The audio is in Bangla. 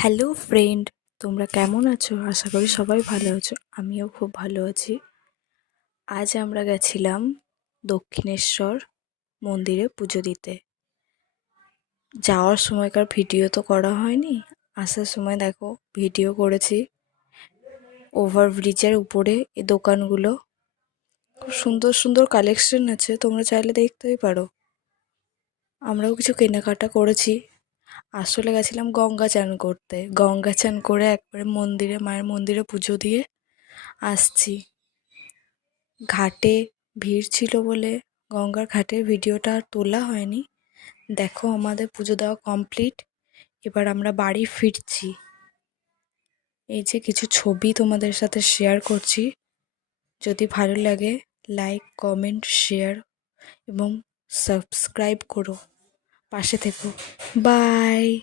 হ্যালো ফ্রেন্ড, তোমরা কেমন আছো? আশা করি সবাই ভালো আছো। আমিও খুব ভালো আছি। আজ আমরা গেছিলাম দক্ষিণেশ্বর মন্দিরে পুজো দিতে। যাওয়ার সময়কার ভিডিও তো করা হয়নি, আসার সময় দেখো ভিডিও করেছি। ওভারব্রিজের উপরে এই দোকানগুলো, খুব সুন্দর সুন্দর কালেকশন আছে, তোমরা চাইলে দেখতেই পারো। আমরাও কিছু কেনাকাটা করেছি। আসলে গেছিলাম গঙ্গা চান করতে, গঙ্গা চান করে একবারে মন্দিরে, মায়ের মন্দিরে পুজো দিয়ে আসছি। ঘাটে ভিড় ছিল বলে গঙ্গার ঘাটের ভিডিওটা আর তোলা হয়নি। দেখো আমাদের পুজো দেওয়া কমপ্লিট, এবার আমরা বাড়ি ফিরছি। এই যে কিছু ছবি তোমাদের সাথে শেয়ার করছি। যদি ভালো লাগে লাইক, কমেন্ট, শেয়ার এবং সাবস্ক্রাইব করো, পাশে থেকো। বাই।